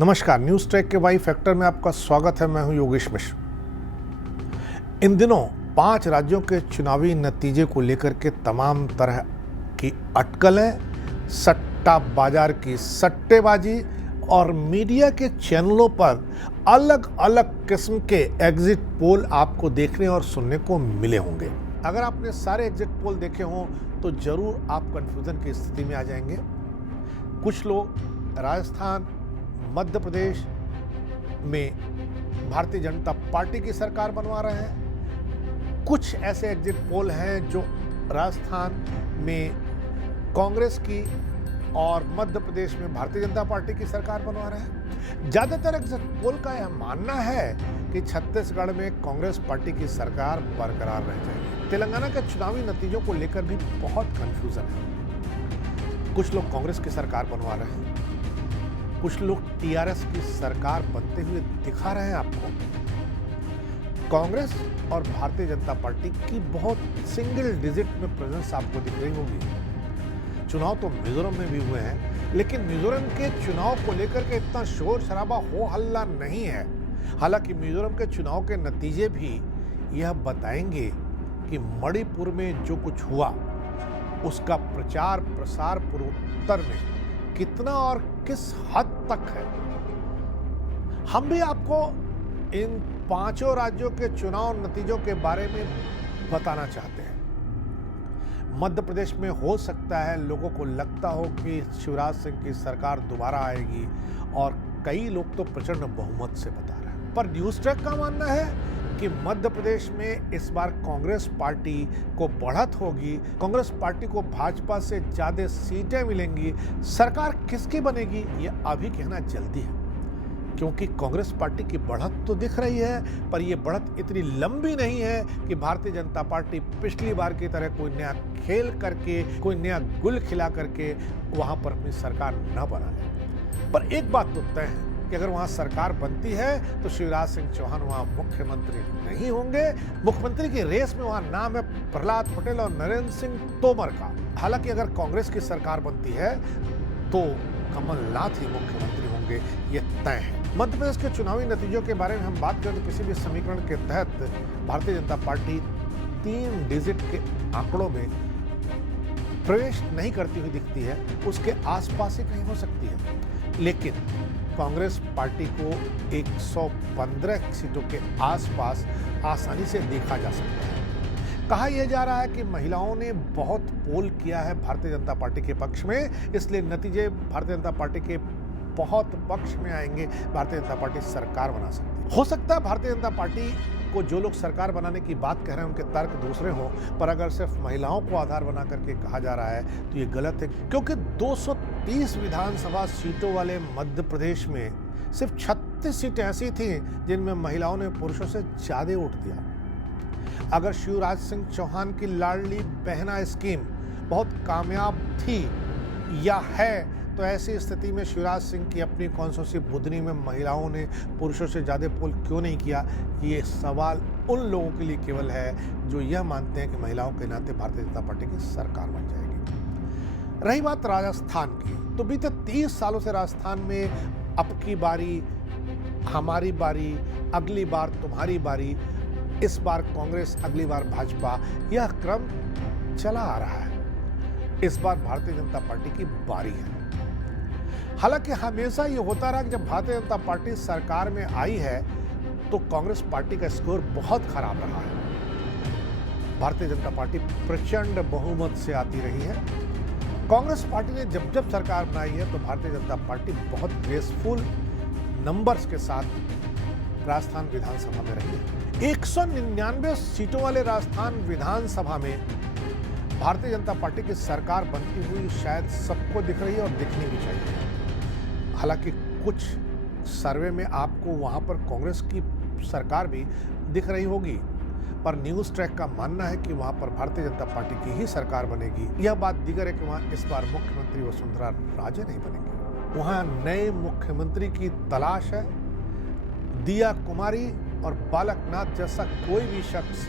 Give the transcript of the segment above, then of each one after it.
नमस्कार, news track के Y factor में आपका स्वागत है। मैं हूं योगेश मिश्र। इन दिनों 5 राज्यों के चुनावी नतीजे को लेकर के तमाम तरह की अटकलें, सट्टा बाजार की सट्टेबाजी और मीडिया के चैनलों पर अलग अलग किस्म के एग्जिट पोल आपको देखने और सुनने को मिले होंगे। अगर आपने सारे एग्जिट पोल देखे हों तो जरूर आप कंफ्यूजन की स्थिति में आ जाएंगे। कुछ लोग राजस्थान, मध्य प्रदेश में भारतीय जनता पार्टी की सरकार बनवा रहे हैं। कुछ ऐसे एग्जिट पोल हैं जो राजस्थान में कांग्रेस की और मध्य प्रदेश में भारतीय जनता पार्टी की सरकार बनवा रहे हैं। ज्यादातर एग्जिट पोल का यह मानना है कि छत्तीसगढ़ में कांग्रेस पार्टी की सरकार बरकरार रह जाएगी। तेलंगाना के चुनावी नतीजों को लेकर भी बहुत कंफ्यूजन है। कुछ लोग कांग्रेस की सरकार बनवा रहे हैं, कुछ लोग टीआरएस की सरकार बनते हुए दिखा रहे हैं आपको। कांग्रेस और भारतीय जनता पार्टी की बहुत सिंगल डिजिट में प्रेजेंस आपको दिख रही होगी। चुनाव तो मिजोरम में भी हुए हैं, लेकिन मिजोरम के चुनाव को लेकर के इतना शोर शराबा हो हल्ला नहीं है। हालांकि मिजोरम के चुनाव के नतीजे भी यह बताएंगे कि मणिपुर में जो कुछ हुआ उसका प्रचार प्रसार पूर्वोत्तर में कितना और किस हद तक है। हम भी आपको इन 5 राज्यों के चुनाव नतीजों के बारे में बताना चाहते हैं। मध्य प्रदेश में हो सकता है लोगों को लगता हो कि शिवराज सिंह की सरकार दोबारा आएगी और कई लोग तो प्रचंड बहुमत से बता रहे हैं। पर न्यूज़ ट्रैक का मानना है कि मध्य प्रदेश में इस बार कांग्रेस पार्टी को बढ़त होगी, कांग्रेस पार्टी को भाजपा से ज्यादा सीटें मिलेंगी। सरकार किसकी बनेगी ये अभी कहना जल्दी है, क्योंकि कांग्रेस पार्टी की बढ़त तो दिख रही है, पर यह बढ़त इतनी लंबी नहीं है कि भारतीय जनता पार्टी पिछली बार की तरह कोई नया खेल करके, कोई नया गुल खिला करके वहां पर अपनी सरकार न बना ले। पर एक बात तो तय है कि अगर वहां सरकार बनती है तो शिवराज सिंह चौहान वहां मुख्यमंत्री नहीं होंगे। मुख्यमंत्री की रेस में वहां नाम है प्रहलाद पटेल और नरेंद्र सिंह तोमर का। हालांकि अगर कांग्रेस की सरकार बनती है तो कमलनाथ ही मुख्यमंत्री होंगे, ये तय है। मध्य प्रदेश के चुनावी नतीजों के बारे में हम बात करें तो किसी भी समीकरण के तहत भारतीय जनता पार्टी 3 डिजिट के आंकड़ों में प्रवेश नहीं करती हुई दिखती है, उसके आसपास ही कहीं हो सकती है। लेकिन कांग्रेस पार्टी को 115 सीटों के आसपास आसानी से देखा जा सकता है। कहा यह जा रहा है कि महिलाओं ने बहुत पोल किया है भारतीय जनता पार्टी के पक्ष में, इसलिए नतीजे भारतीय जनता पार्टी के बहुत पक्ष में आएंगे। भारतीय जनता पार्टी सरकार बना सकती है। हो सकता है भारतीय जनता पार्टी को जो लोग सरकार बनाने की बात कह रहे हैं उनके तर्क दूसरे हों, पर अगर सिर्फ महिलाओं को आधार बना करके कहा जा रहा है तो ये गलत है, क्योंकि 230 विधानसभा सीटों वाले मध्य प्रदेश में सिर्फ 36 सीटें ऐसी थी जिनमें महिलाओं ने पुरुषों से ज्यादा वोट दिया। अगर शिवराज सिंह चौहान की लाडली बहना स्कीम बहुत कामयाब थी या है, तो ऐसी स्थिति में शिवराज सिंह की अपनी कौनसी बुधनी में महिलाओं ने पुरुषों से ज़्यादा पोल क्यों नहीं किया, ये सवाल उन लोगों के लिए केवल है जो यह मानते हैं कि महिलाओं के नाते भारतीय जनता पार्टी की सरकार बन जाएगी। रही बात राजस्थान की, तो बीते 30 सालों से राजस्थान में अब की बारी हमारी बारी, अगली बार तुम्हारी बारी, इस बार कांग्रेस, अगली बार भाजपा, यह क्रम चला आ रहा है। इस बार भारतीय जनता पार्टी की बारी है। हालांकि हमेशा ये होता रहा कि जब भारतीय जनता पार्टी सरकार में आई है तो कांग्रेस पार्टी का स्कोर बहुत खराब रहा है। भारतीय जनता पार्टी प्रचंड बहुमत से आती रही है। कांग्रेस पार्टी ने जब जब सरकार बनाई है तो भारतीय जनता पार्टी बहुत ग्रेसफुल नंबर्स के साथ राजस्थान विधानसभा में रही है। 199 सीटों वाले राजस्थान विधानसभा में भारतीय जनता पार्टी की सरकार बनती हुई शायद सबको दिख रही है और दिखनी भी चाहिए। हालांकि कुछ सर्वे में आपको वहां पर कांग्रेस की सरकार भी दिख रही होगी, पर न्यूज़ ट्रैक का मानना है कि वहां पर भारतीय जनता पार्टी की ही सरकार बनेगी। यह बात दीगर है कि वहां इस बार मुख्यमंत्री वसुंधरा राजे नहीं बनेंगी। वहां नए मुख्यमंत्री की तलाश है। दिया कुमारी और बालकनाथ जैसा कोई भी शख्स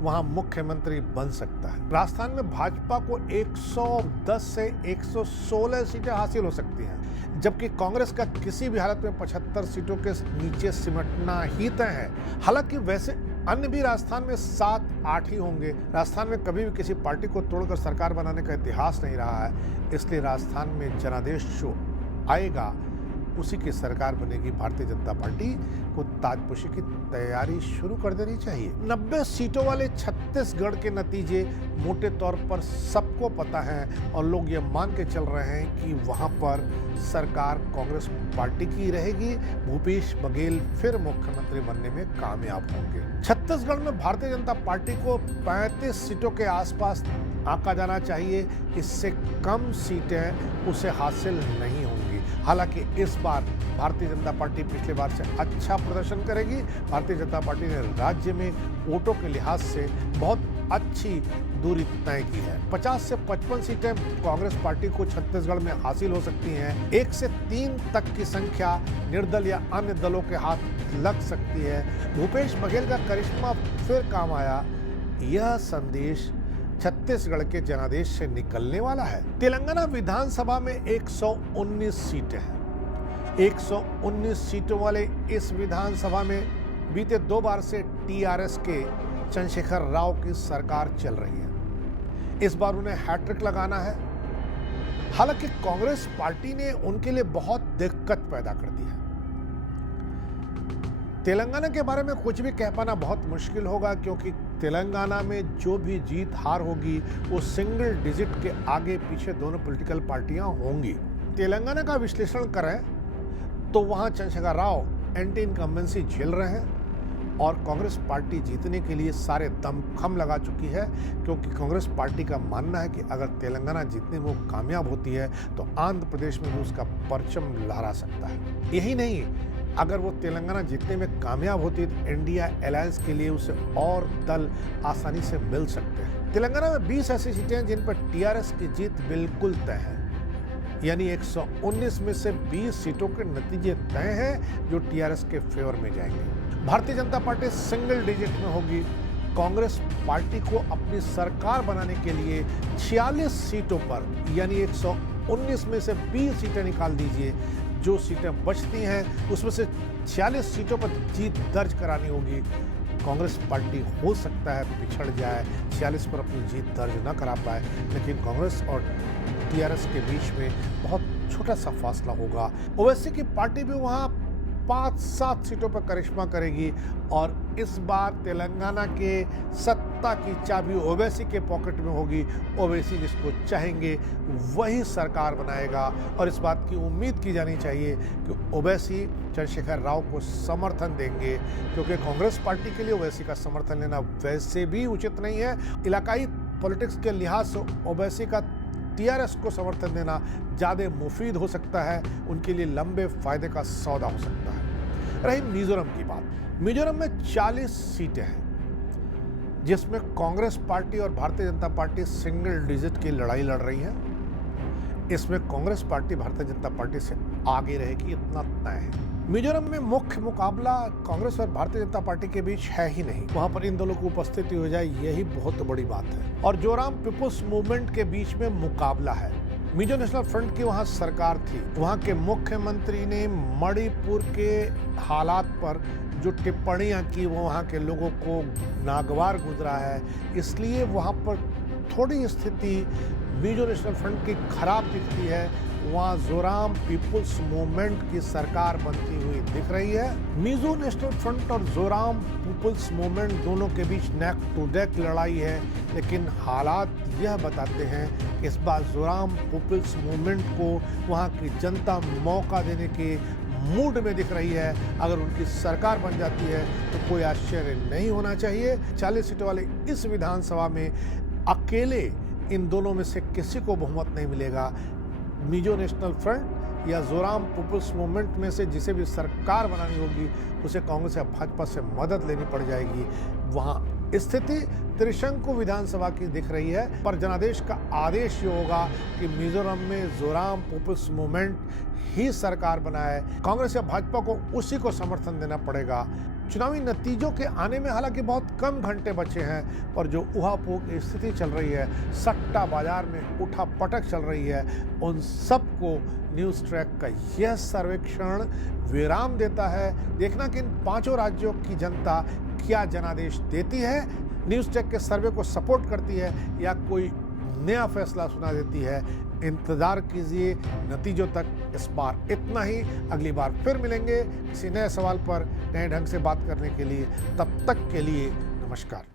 वहां मुख्यमंत्री बन सकता है। राजस्थान में भाजपा को 110 से 116 सीटें हासिल हो सकती हैं, जबकि कांग्रेस का किसी भी हालत में 75 सीटों के नीचे सिमटना ही तय है। हालांकि वैसे अन्य भी राजस्थान में 7-8 ही होंगे। राजस्थान में कभी भी किसी पार्टी को तोड़कर सरकार बनाने का इतिहास नहीं रहा है, इसलिए राजस्थान में जनादेश जो आएगा उसी की सरकार बनेगी। भारतीय जनता पार्टी को ताजपोशी की तैयारी शुरू कर देनी चाहिए। 90 सीटों वाले छत्तीसगढ़ के नतीजे मोटे तौर पर सबको पता है और लोग ये मान के चल रहे हैं कि वहां पर सरकार कांग्रेस पार्टी की रहेगी। भूपेश बघेल फिर मुख्यमंत्री बनने में कामयाब होंगे। छत्तीसगढ़ में भारतीय जनता पार्टी को 35 सीटों के आसपास आंका जाना चाहिए। इससे कम सीटें उसे हासिल नहीं होंगी। हालांकि इस बार भारतीय जनता पार्टी पिछले बार से अच्छा प्रदर्शन करेगी। भारतीय जनता पार्टी ने राज्य में वोटों के लिहाज से बहुत अच्छी दूरी तय की है। 50 से 55 सीटें कांग्रेस पार्टी को छत्तीसगढ़ में हासिल हो सकती हैं। 1 से 3 तक की संख्या निर्दल या अन्य दलों के हाथ लग सकती है। भूपेश बघेल का करिश्मा फिर काम आया, यह संदेश छत्तीसगढ़ के जनादेश से निकलने वाला है। तेलंगाना विधानसभा में 119 सीटें हैं। 119 सीटों वाले इस विधानसभा में बीते 2 बार से टीआरएस के चंद्रशेखर राव की सरकार चल रही है। इस बार उन्हें हैट्रिक लगाना है। हालांकि कांग्रेस पार्टी ने उनके लिए बहुत दिक्कत पैदा कर दी है। तेलंगाना के बारे में कुछ भी कह पाना बहुत मुश्किल होगा, क्योंकि तेलंगाना में जो भी जीत हार होगी वो सिंगल डिजिट के आगे पीछे दोनों पॉलिटिकल पार्टियां होंगी। तेलंगाना का विश्लेषण करें तो वहां चंद्रशेखर राव एंटी इनकम्बेंसी झेल रहे हैं और कांग्रेस पार्टी जीतने के लिए सारे दमखम लगा चुकी है, क्योंकि कांग्रेस पार्टी का मानना है कि अगर तेलंगाना जीतने में वो कामयाब होती है तो आंध्र प्रदेश में भी उसका परचम लहरा सकता है। यही नहीं, अगर वो तेलंगाना जीतने में कामयाब होती है तो इंडिया अलायंस के लिए उसे और दल आसानी से मिल सकते हैं। तेलंगाना में 20 ऐसी सीटें हैं जिन पर टीआरएस की जीत बिल्कुल तय है, यानी 119 में से 20 सीटों के नतीजे तय हैं जो टीआरएस के फेवर में जाएंगे। Bharatiya Janata party single digit में होगी। कांग्रेस पार्टी को अपनी सरकार बनाने के लिए 46 सीटों पर, यानी 119 में से 20 सीटें निकाल दीजिए, जो सीटें बचती हैं उसमें से 46 सीटों पर जीत दर्ज करानी होगी। कांग्रेस पार्टी हो सकता है पिछड़ जाए, 46 पर अपनी जीत दर्ज न करा पाए, लेकिन कांग्रेस और टीआरएस के बीच में बहुत छोटा सा फासला होगा। ओवैसी की पार्टी भी वहाँ 5-7 सीटों पर करिश्मा करेगी और इस बार तेलंगाना के सत्ता की चाबी ओवैसी के पॉकेट में होगी। ओवैसी जिसको चाहेंगे वही सरकार बनाएगा और इस बात की उम्मीद की जानी चाहिए कि ओवैसी चंद्रशेखर राव को समर्थन देंगे, क्योंकि कांग्रेस पार्टी के लिए ओवैसी का समर्थन लेना वैसे भी उचित नहीं है। इलाकाई पॉलिटिक्स के लिहाज से ओवैसी का टीआरएस को समर्थन देना ज़्यादा मुफीद हो सकता है, उनके लिए लंबे फायदे का सौदा हो सकता है। रही मिजोरम की बात, मिजोरम में 40 सीटें हैं जिसमें कांग्रेस पार्टी और Bharatiya Janata party single digit की लड़ाई लड़ रही है। इसमें कांग्रेस पार्टी भारतीय जनता पार्टी से आगे रहेगी, इतना तय है। मिजोरम में मुख्य मुकाबला कांग्रेस और भारतीय जनता पार्टी के बीच है ही नहीं, वहां पर इन दोनों की उपस्थिति हो जाए यही बहुत बड़ी बात है। और जोराम पीपुल्स मूवमेंट के बीच में मुकाबला है। मिजो नेशनल फ्रंट की वहां सरकार थी, वहां के मुख्यमंत्री ने मणिपुर के हालात पर जो टिप्पणियां की वो वहां के लोगों को नागवार गुजरा है, इसलिए वहां पर थोड़ी स्थिति मिजो नेशनल फ्रंट की खराब दिखती है। वहाँ जोराम पीपुल्स मूवमेंट की सरकार बनती हुई दिख रही है। मिजो नेशनल फ्रंट और जोराम पीपुल्स मूवमेंट दोनों के बीच नेक टू नेक लड़ाई है, लेकिन हालात यह बताते हैं कि इस बार जोराम पीपुल्स मूवमेंट को वहाँ की जनता मौका देने के मूड में दिख रही है। अगर उनकी सरकार बन जाती है तो कोई आश्चर्य नहीं होना चाहिए। 40 सीटों वाले इस विधानसभा में अकेले इन दोनों में से किसी को बहुमत नहीं मिलेगा। मिजो नेशनल फ्रंट या जोराम पीपुल्स मूवमेंट में से जिसे भी सरकार बनानी होगी उसे कांग्रेस या भाजपा से मदद लेनी पड़ जाएगी। वहाँ स्थिति त्रिशंकु विधानसभा की दिख रही है, पर जनादेश का आदेश ये होगा कि मिजोरम में जोराम पीपुल्स मूवमेंट ही सरकार बनाए। कांग्रेस या भाजपा को उसी को समर्थन देना पड़ेगा चुनावी नतीजों के आने में हालांकि बहुत कम घंटे बचे हैं, पर जो उहापोह की स्थिति चल रही है, सट्टा बाजार में उठा पटक चल रही है, उन सबको न्यूज़ ट्रैक का यह सर्वेक्षण विराम देता है। देखना कि इन 5 राज्यों की जनता क्या जनादेश देती है, न्यूज़ ट्रैक के सर्वे को सपोर्ट करती है या कोई नया फैसला सुना देती है। इंतज़ार कीजिए नतीजों तक। इस बार इतना ही, अगली बार फिर मिलेंगे किसी नए सवाल पर नए ढंग से बात करने के लिए। तब तक के लिए नमस्कार।